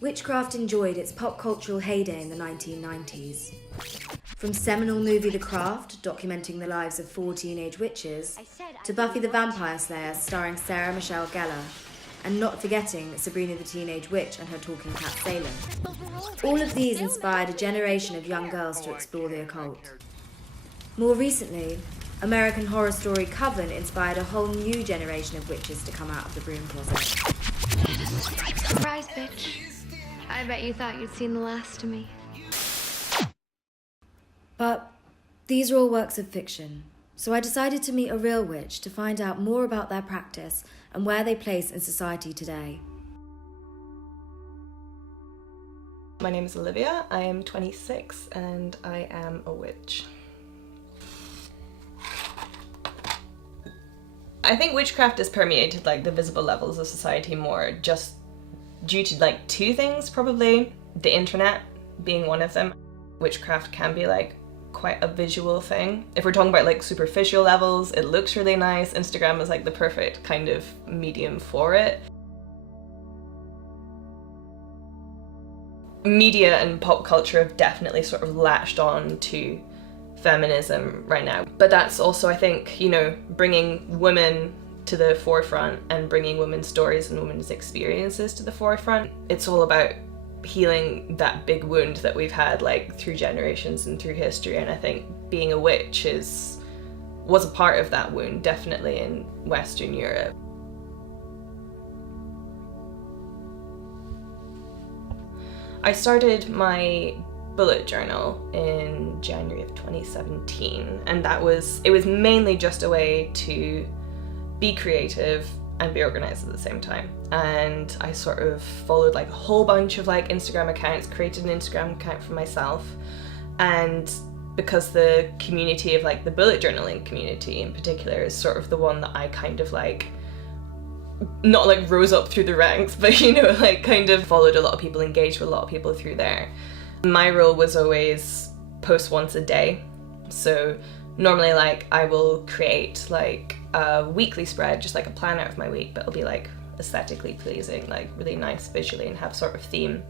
Witchcraft enjoyed its pop cultural heyday in the 1990s. From seminal movie The Craft, documenting the lives of 4 teenage witches, to Buffy the Vampire Slayer starring Sarah Michelle Gellar, and not forgetting Sabrina the Teenage Witch and her talking cat Salem. All of these inspired a generation of young girls to explore the occult. More recently, American Horror Story Coven inspired a whole new generation of witches to come out of the broom closet. Surprise, bitch. I bet you thought you'd seen the last of me. But these are all works of fiction, so I decided to meet a real witch to find out more about their practice and where they place in society today. My name is Olivia, I am 26 and I am a witch. I think witchcraft has permeated like the visible levels of society more just due to like 2 things probably. The internet being one of them. Witchcraft can be like quite a visual thing. If we're talking about like superficial levels, it looks really nice. Instagram is like the perfect kind of medium for it. Media and pop culture have definitely sort of latched on to feminism right now. But that's also, I think, you know, bringing women to the forefront and bringing women's stories and women's experiences to the forefront. It's all about healing that big wound that we've had like through generations and through history, and I think being a witch was a part of that wound, definitely in Western Europe. I started my bullet journal in January of 2017, and it was mainly just a way to be creative and be organized at the same time. And I sort of followed like a whole bunch of like Instagram accounts, created an Instagram account for myself, and because the community of like the bullet journaling community in particular is sort of the one that I kind of like, not like rose up through the ranks, but you know, like kind of followed a lot of people, engaged with a lot of people through there. My rule was always post once a day. So normally like I will create like a weekly spread, just like a planner of my week, but it'll be like aesthetically pleasing, like really nice visually, and have sort of theme.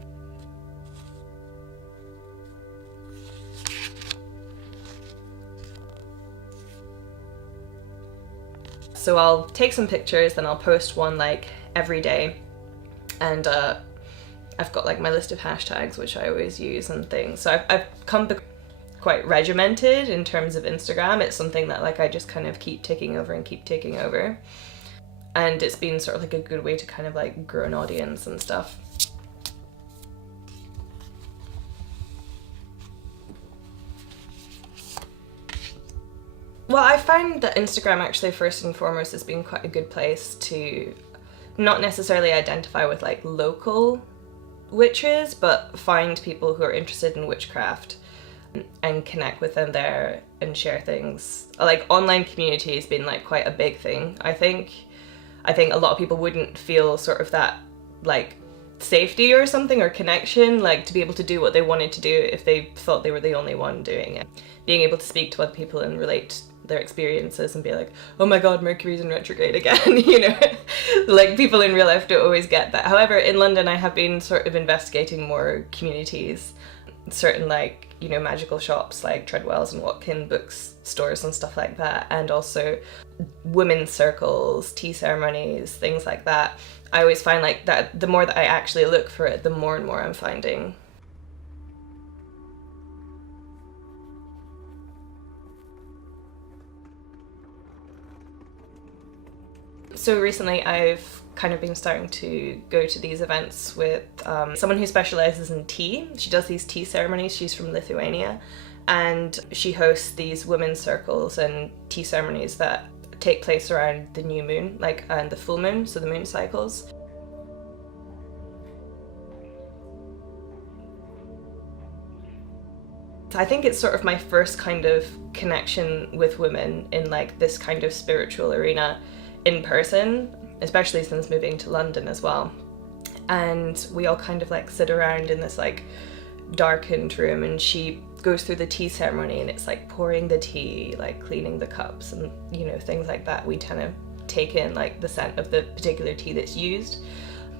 So I'll take some pictures, then I'll post one like every day, and I've got like my list of hashtags which I always use and things. So I've come quite regimented in terms of Instagram. It's something that like I just kind of keep taking over and keep taking over, and it's been sort of like a good way to kind of like grow an audience and stuff. Well, I find that Instagram actually first and foremost has been quite a good place to not necessarily identify with like local witches, but find people who are interested in witchcraft and connect with them there and share things. Like online community has been like quite a big thing. I think a lot of people wouldn't feel sort of that like safety or something, or connection, like to be able to do what they wanted to do if they thought they were the only one doing it. Being able to speak to other people and relate their experiences and be like, oh my god, Mercury's in retrograde again, you know, like people in real life don't always get that. However, in London I have been sort of investigating more communities, certain like, you know, magical shops like Treadwell's and Watkin bookstores and stuff like that, and also women's circles, tea ceremonies, things like that. I always find like that the more that I actually look for it, the more and more I'm finding. So recently I've kind of been starting to go to these events with someone who specializes in tea. She does these tea ceremonies. She's from Lithuania, and she hosts these women's circles and tea ceremonies that take place around the new moon, like, and the full moon, so the moon cycles. I think it's sort of my first kind of connection with women in like this kind of spiritual arena in person, especially since moving to London as well. And we all kind of like sit around in this like darkened room, and she goes through the tea ceremony, and it's like pouring the tea, like cleaning the cups and, you know, things like that. We kind of take in like the scent of the particular tea that's used.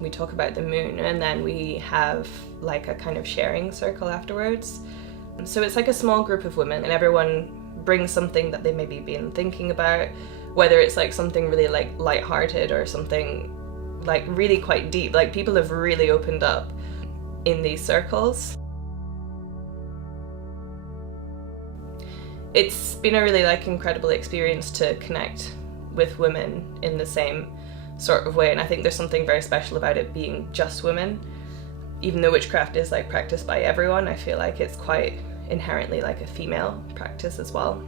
we talk about the moon, and then we have like a kind of sharing circle afterwards. So it's like a small group of women, and everyone brings something that they maybe been thinking about, whether it's like something really like lighthearted or something like really quite deep. Like people have really opened up in these circles. It's been a really like incredible experience to connect with women in the same sort of way, and I think there's something very special about it being just women. Even though witchcraft is like practiced by everyone, I feel like it's quite inherently like a female practice as well.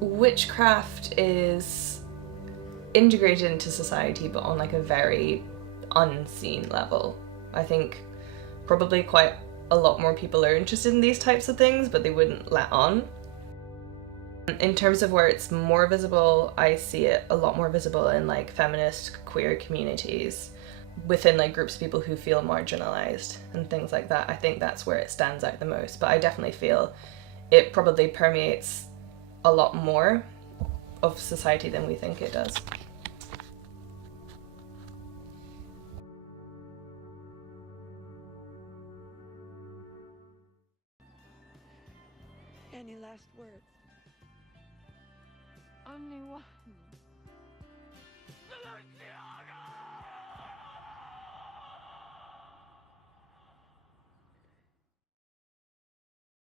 Witchcraft is integrated into society, but on like a very unseen level. I think probably quite a lot more people are interested in these types of things, but they wouldn't let on. In terms of where it's more visible, I see it a lot more visible in like feminist queer communities, within like groups of people who feel marginalized and things like that. I think that's where it stands out the most, but I definitely feel it probably permeates a lot more of society than we think it does. Any last words? Only one. Lucia!